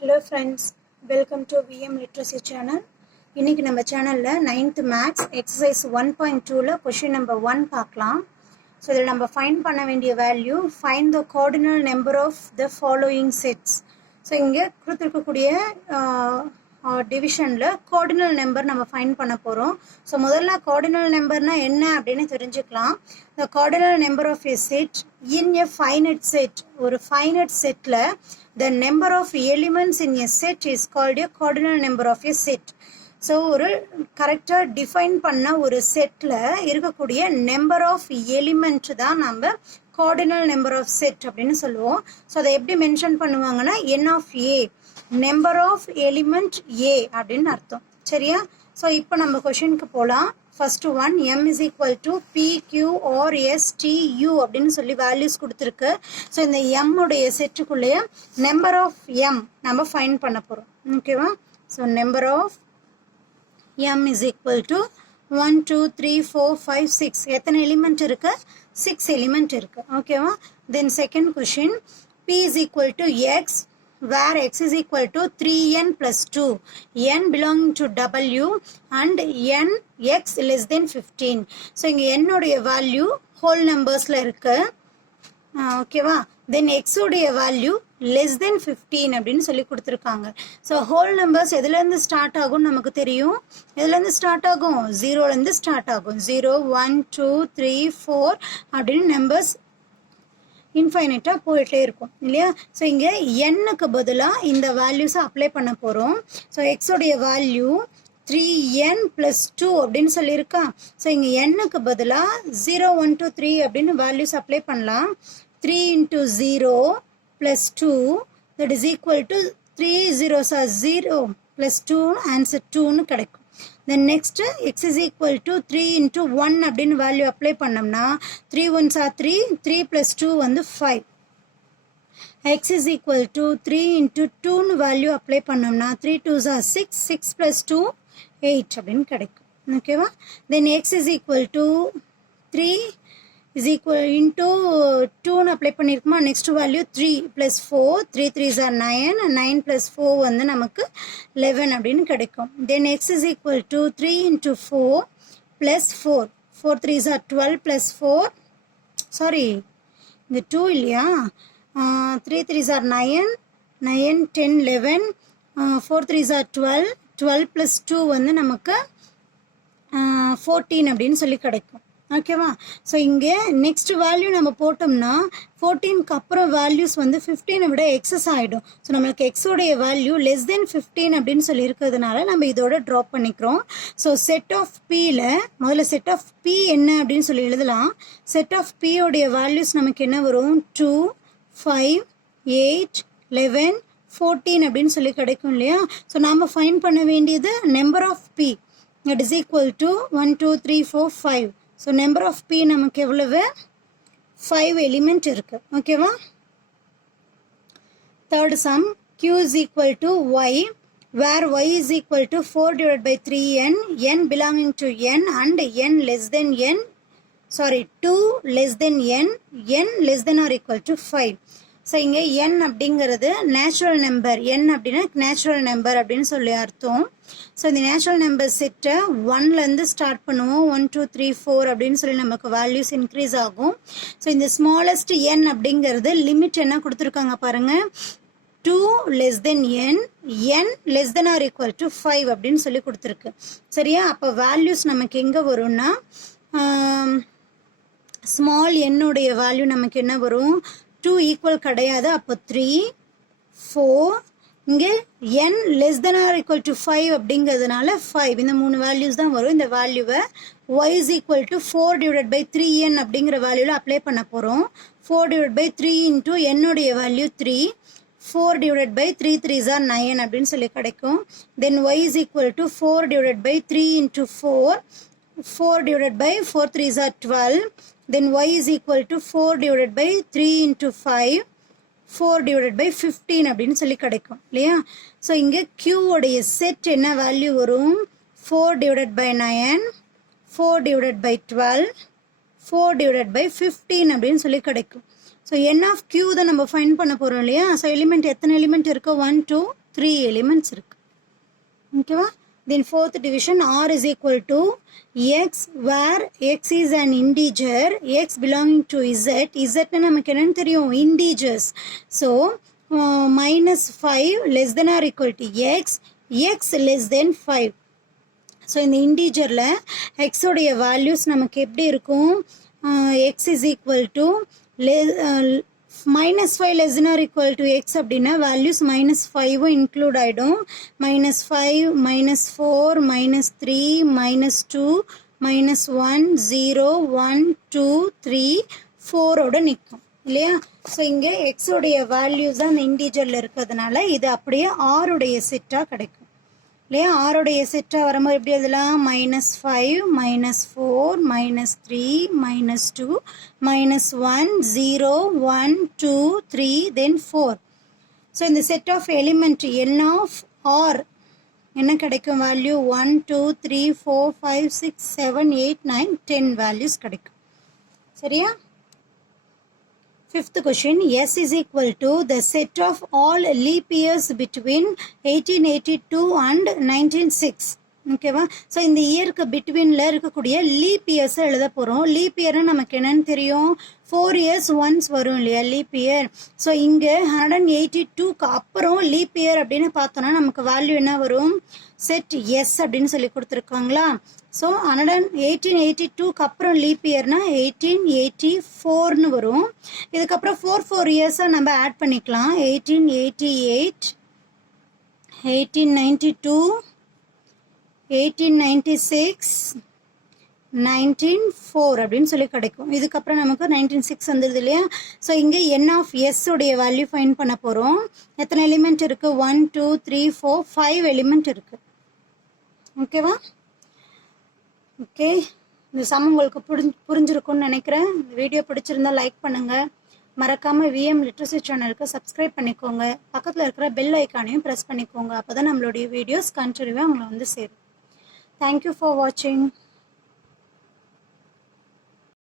Hello friends, welcome to VM Literacy channel. இன்னைக்கு நம்ம சேனல்ல 9th Maths exercise 1.2ல question number 1 பார்க்கலாம். So இதில் நம்ம find பண்ண வேண்டிய value, find the cardinal number of the following sets. So இங்கே கொடுத்திருக்கக்கூடிய டிவிஷன்ல cardinal number நம்ம find பண்ண போறோம். So முதல்ல cardinal numberனா என்ன அப்படின்னு தெரிஞ்சுக்கலாம். The cardinal number of a set in a finite set, ஒரு finite setல the number of elements in a set is called a cardinal number of a set. So ஒரு கரெக்டா டிஃபைன் பண்ண ஒரு செட்ல இருக்கக்கூடிய நம்பர் ஆஃப் எலிமெண்ட் தான் நம்ம cardinal number of set அப்படின்னு சொல்லுவோம். ஸோ அதை எப்படி மென்ஷன் பண்ணுவாங்கன்னா n of a, number of element a அப்படின்னு அர்த்தம். சரியா? ஸோ இப்போ நம்ம கொஷினுக்கு போகலாம். First one m is equal to p q r s t u அப்படின்னு சொல்லி வேல்யூஸ் கொடுத்துருக்கு. ஸோ இந்த m உடைய செட்டுக்குள்ளேயே நம்பர் ஆஃப் m நம்ம ஃபைண்ட் பண்ண போகிறோம். ஓகேவா? So number of m is equal to 1 2 3 4 5 6. எத்தனை எலிமெண்ட் இருக்கு? 6 எலிமெண்ட் இருக்கு. ஓகேவா? Then second question, p is equal to x where x is equal to 3n plus 2, n belonging to w and n x less than 15. So இங்கே n உடைய value whole நம்பர்ஸில் இருக்கு. ஓகேவா? தென் X உடைய value less than 15 அப்படின்னு சொல்லி கொடுத்துருக்காங்க. So whole numbers எதுலேருந்து start ஆகும்னு நமக்கு தெரியும். எதுலேருந்து ஸ்டார்ட் ஆகும்? ஜீரோலேருந்து ஸ்டார்ட் ஆகும். 0 1 2 3 4 அப்படின்னு நம்பர்ஸ் இன்ஃபைனைட்டாக போயிட்டே இருக்கும் இல்லையா? ஸோ இங்கே எண்ணுக்கு பதிலாக இந்த வேல்யூஸை அப்ளை பண்ண போகிறோம். ஸோ எக்ஸோடைய வேல்யூ 3n plus 2 அப்படின்னு சொல்லியிருக்கா. ஸோ இங்கே எண்ணுக்கு பதிலாக 0 1 2 3 அப்படின்னு வேல்யூஸ் அப்ளை பண்ணலாம். 3 into 0 plus 2 that is equal to 3 zeros are 0 plus 2 answer 2னு கிடைக்கும். Then next x is equal to 3 into 1 அப்படின்னு வேல்யூ அப்ளை பண்ணோம்னா 3 1s are 3, 3 plus 2 வந்து 5. x is equal to 3 into 2னு வேல்யூ அப்ளை பண்ணோம்னா 3 2s are 6, 6 plus 2 8 அப்படின்னு கிடைக்கும். ஓகேவா? Then x is equal to 3 is equal into 2னு அப்ளை பண்ணியிருக்குமா, next value 3 plus 4, 3 3s are 9, 9 plus 4 வந்து நமக்கு 11 அப்படின்னு கிடைக்கும். Then x is equal to 3 into 4 plus 4, 4 3s are 12 plus 4, sorry இந்த 2 இல்லையா, 3 3s are 9, 9 10 11, 4 3s are 12, 12 plus 2 வந்து நமக்கு 14 அப்படின்னு சொல்லி கிடைக்கும். ஓகேவா? ஸோ இங்கே நெக்ஸ்ட் வேல்யூ நம்ம போட்டோம்னா 14க்கு அப்புறம் வேல்யூஸ் வந்து 15 விட எக்ஸஸ் ஆகிடும். ஸோ நம்மளுக்கு எக்ஸோடைய வேல்யூ லெஸ் தென் 15 அப்படின்னு சொல்லி இருக்கிறதுனால நம்ம இதோட ட்ராப் பண்ணிக்கிறோம். ஸோ செட் ஆஃப் பியில் முதல்ல செட் ஆஃப் பி என்ன அப்படின்னு சொல்லி எழுதலாம். செட் ஆஃப் பியோடைய வேல்யூஸ் நமக்கு என்ன வரும்? 2 5 8 11 14 அப்படின்னு சொல்லி கிடைக்கும் இல்லையா? ஸோ நாம் ஃபைண்ட் பண்ண வேண்டியது number of P that is equal to 1 2 3 4 5. So number of P நமக்கு எவ்வளவு? 5 எலிமெண்ட் இருக்கு. ஓகேவா? Third sum, q is equal to y where y is equal to 4 divided by 3n, n belonging to n and n less than n, sorry 2 less than n, n less than or equal to 5. So இங்கே n அப்படிங்கிறது natural number, n அப்படின்னா natural number அப்படின்னு சொல்லி அர்த்தம். So இந்த natural number செட்டை 1லேருந்து start பண்ணுவோம். 1 2 3 4 அப்படின்னு சொல்லி நமக்கு வேல்யூஸ் இன்க்ரீஸ் ஆகும். ஸோ இந்த ஸ்மாலஸ்ட் n அப்படிங்கிறது லிமிட் என்ன கொடுத்துருக்காங்க பாருங்கள், 2 less than n, n less than or equal to 5 அப்படின்னு சொல்லி கொடுத்துருக்கு. சரியா? அப்போ வேல்யூஸ் நமக்கு எங்கே வரும்னா ஸ்மால் என்னுடைய வேல்யூ நமக்கு என்ன வரும்? 2 ஈக்குவல் கிடையாது. அப்போ 3 4, இங்கே n less than or equal to 5 அப்படிங்கிறதுனால 5, இந்த 3 வேல்யூஸ் தான் வரும். இந்த வேல்யூவை y is equal to 4 divided by 3n அப்படிங்கிற வேல்யூவில் அப்ளை பண்ண போகிறோம். 4 divided by 3 into என்னுடைய value 3, 4 divided by 3 3s are 9 அப்படின்னு சொல்லி கிடைக்கும். Then y is equal to 4 divided by 3 into 4, 4 divided by 4 3s are 12. Then y is equal to 4 divided by 3 into 5, 4 divided by 15 அப்படின்னு சொல்லி கிடைக்கும் இல்லையா? ஸோ இங்கே q உடைய செட் என்ன வேல்யூ வரும்? 4 divided by 9, 4 divided by 12, 4 divided by 15 அப்படின்னு சொல்லி கிடைக்கும். ஸோ n of q தான் நம்ம ஃபைண்ட் பண்ண போகிறோம் இல்லையா? ஸோ எலிமெண்ட் எத்தனை எலிமெண்ட் இருக்கோ? 1 2 3 எலிமெண்ட்ஸ் இருக்குது. ஓகேவா? Then fourth division, R is equal to X, where X is an integer, X belonging to Z. Z நமக்கு என்னன்னு தெரியும், integers. So, minus 5 less than or equal to X, X less than 5. So, இந்த integerல X உடைய values நமக்கு எப்படி இருக்கும்? X is equal to minus 5 less than or equal to X அப்படின்னா values minus 5 include ஆயிடும். minus 5, minus 4, minus 3, minus 2, minus 1, 0, 1, 2, 3, 4 ஓட நிற்கும் இல்லையா? ஸோ இங்கே X உடைய values தான் இந்த இன்டீஜரில் இருக்கிறதுனால இது அப்படியே R உடைய செட்டாக கிடைக்கும் இல்லையா? R உடைய செட்டாக வரும்போது எப்படி எழுதலாம்? minus 5, minus 4, minus 3, minus 2, minus 1, 0, 1, 2, 3, then 4. So இந்த set of element n of R என்ன கிடைக்கும்? வேல்யூ 1, 2, 3, 4, 5, 6, 7, 8, 9, 10 வேல்யூஸ் கிடைக்கும். சரியா? Fifth question, S is equal to the set of all leap years between 1882 and 1906. ஓகேவா? ஸோ இந்த இயருக்கு பிட்வீனில் இருக்கக்கூடிய லீப் இயர்ஸை எழுத போகிறோம். லீப் இயர்னு நமக்கு என்னன்னு தெரியும்? 4 years ஒன்ஸ் வரும் இல்லையா லீப் இயர்? ஸோ இங்கே 182க்கு அப்புறம் லீப் இயர் அப்படின்னு பார்த்தோன்னா நமக்கு வேல்யூ என்ன வரும்? செட் எஸ் அப்படின்னு சொல்லி கொடுத்துருக்காங்களா? ஸோ 1882க்கு அப்புறம் லீப் இயர்னா 1884ன்னு வரும். இதுக்கப்புறம் 4 இயர்ஸாக நம்ம ஆட் பண்ணிக்கலாம். 1888, 1892, 1896, 1904 அப்படின்னு சொல்லி கிடைக்கும். இதுக்கப்புறம் நமக்கு 1906 வந்துடுது இல்லையா? ஸோ இங்கே n ஆஃப் எஸ் உடைய வேல்யூ ஃபைண்ட் பண்ண போகிறோம். எத்தனை எலிமெண்ட் இருக்குது? 1, 2, 3, 4, 5 எலிமெண்ட் இருக்குது. ஓகேவா? ஓகே, இந்த சம் உங்களுக்கு புரிஞ்சிருக்கும்னு நினைக்கிறேன். இந்த வீடியோ பிடிச்சிருந்தா லைக் பண்ணுங்கள். மறக்காமல் விஎம் லிட்ரஸி சேனலுக்கு சப்ஸ்கிரைப் பண்ணிக்கோங்க. பக்கத்தில் இருக்கிற பெல் ஐக்கானையும் ப்ரெஸ் பண்ணிக்கோங்க. அப்போ தான் நம்மளுடைய வீடியோஸ் கண்டினியூவாக உங்களை வந்து சேரும். தேங்க்யூ ஃபார் வாட்சிங்.